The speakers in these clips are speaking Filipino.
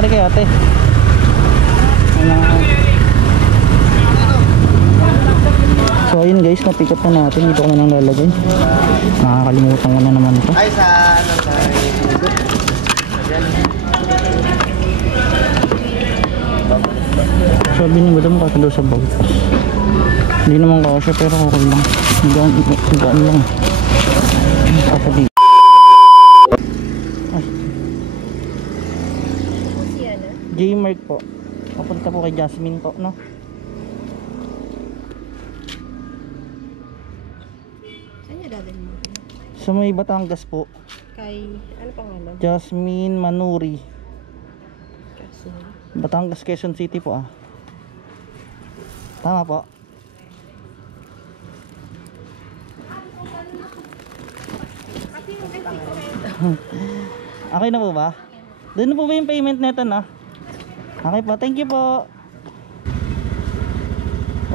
nangyari kay ate? So ayun guys, na-pick up na natin. Dito ko na lang lalagay. Nakakalimutan ko na naman ito. Ay sa ano Sabi ni madam ka daw sa bag. Hindi naman kasya pero okay lang. Nagaan lang. Kapatid. Ay. J-Mark po. Papunta po kay Jasmine po, no? Saan niya dadalhin mo? Sa may Batangas po. Kay, ano pangalan? Jasmine Manuri. Jasmine. Batangas, Quezon City po ah. Tama po. Okay na po ba? Doon na po ba yung payment neto na? Okay po, thank you po.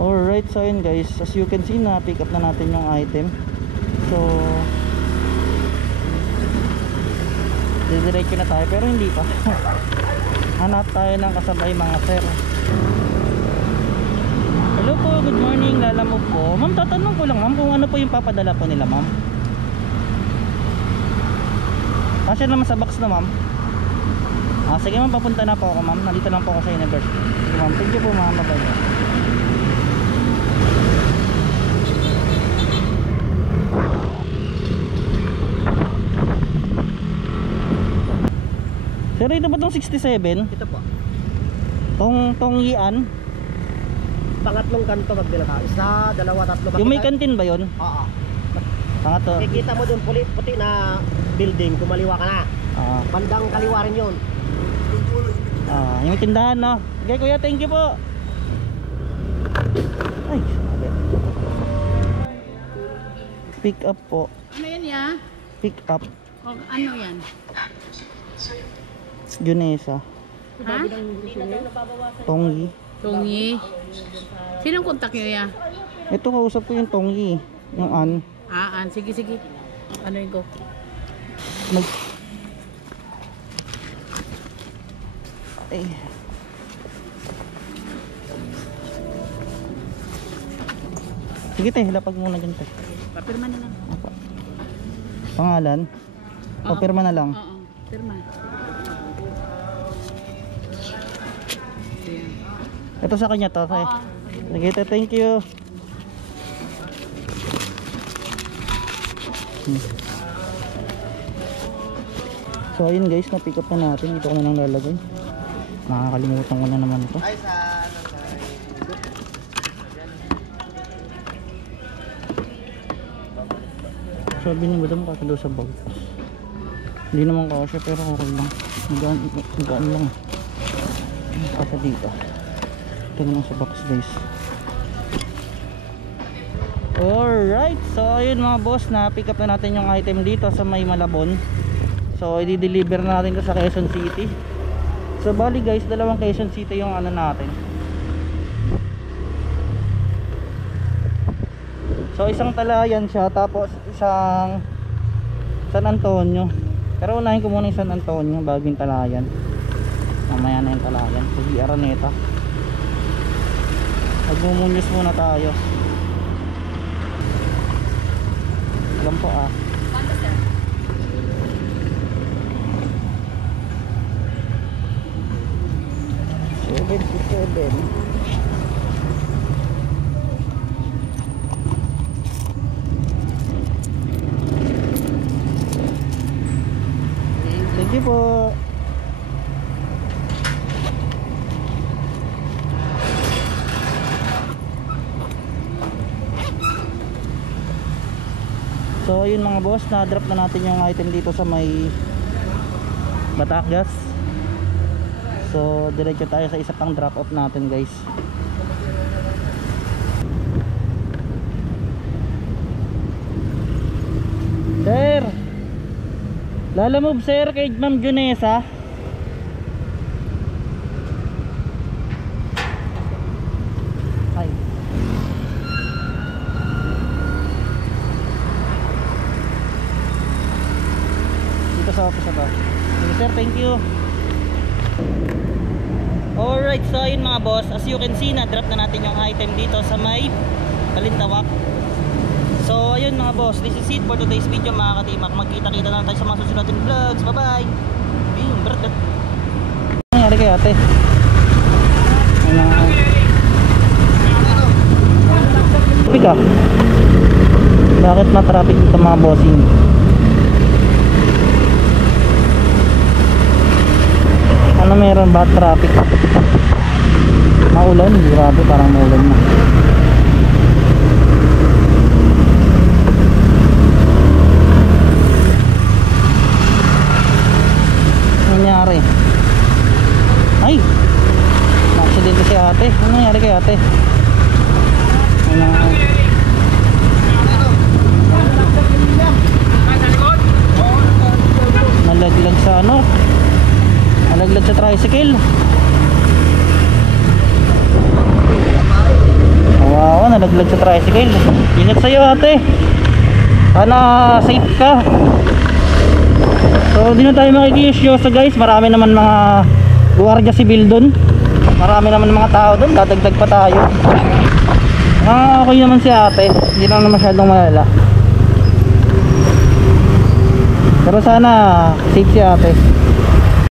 Alright, so yun guys, as you can see na pick up na natin yung item. So didiretso na tayo pero hindi pa. Hanap tayo ng kasabay mga sir. Hello po, good morning, Lalamove po. Ma'am, tatanong ko lang ma'am kung ano po yung papadala po nila ma'am. Kasi naman sa box na ma'am. Sige ma'am, papunta na po ako ma'am. Nandito lang po ako sa university. Sige ma'am, thank you po ma'am. Bye-bye. Sir, ito ba itong 67? Ito po. Tong Ian? Pangatlong kanto magdala ka. Isa, dalawa, tatlo. Yung may kantin ba yun? Oo. Pangatlo. Kikita mo dun puti na building, kumaliwa ka na. Bandang kaliwa rin yun. Yung tindahan no. Okay kuya, thank you po. Ay, sabi. Pick up po. Ano yan ya? Pick up. O, ano yan? Junesa. Ha? Tongi. Tungi. Sinong kontak nyo ya? Ito kausap ko yung Tongi. Yung An. Sige sige. Ano yun ko? Ay. Sige te, lapag muna dyan te. Papirma na lang. Apa. Pangalan? O pirma na lang? Oo, pirma. Ito sa kanya to. Sige te, thank you. So ayun guys, na-pick up na natin. Dito ko na lang lalagay. Nakakalimutan ko na naman ito. Ay sa ano Sabi ni madam ka daw sa bag. Hindi naman kasya pero okay lang. Nagaan lang. Kasi dito. Ito na lang sa box guys. Alright, so ayun mga boss, na pick up na natin yung item dito sa may Malabon. So i-deliver na natin ko sa Quezon City. So bali guys, dalawang Quezon City yung ano natin. So isang Talayan siya, tapos isang San Antonio. Pero unahin ko muna yung San Antonio bago yung Talayan. Mamaya na yung Talayan. Sige, Araneta. Magmumunyos muna tayo. Alam po ah. 77. Thank you po. So ayun mga boss, na-drop na natin yung item dito sa may Batangas. So diretso tayo sa isa pang drop off natin guys. Sir, Lalamove sir kay Ma'am Junesa. Ay. Dito sa office ba? Sir, thank you. Alright, so ayun mga boss, as you can see, na-drop na natin yung item dito sa may Balintawak. So ayun mga boss, this is it for today's video mga katimak. Magkita-kita na tayo sa mga susunod natin vlogs. Bye bye. Ano nangyari kay ate? Traffic ah. Bakit na-traffic dito mga bossing? Ano meron ba traffic? Maulan? Grabe, parang maulan na. Nangyari? Ay! Na-accident si ate. Ano nangyari kay ate? Nalaglag sa ano? Nalaglag sa tricycle. Wow, nalaglag sa tricycle. Ingat sa'yo ate. Sana safe ka. So di na tayo makikisyo. So guys, marami naman mga guardia civil dun. Marami naman mga tao dun. Dadagdag pa tayo. Okay naman si ate. Hindi lang masyadong malala. Pero sana safe si ate.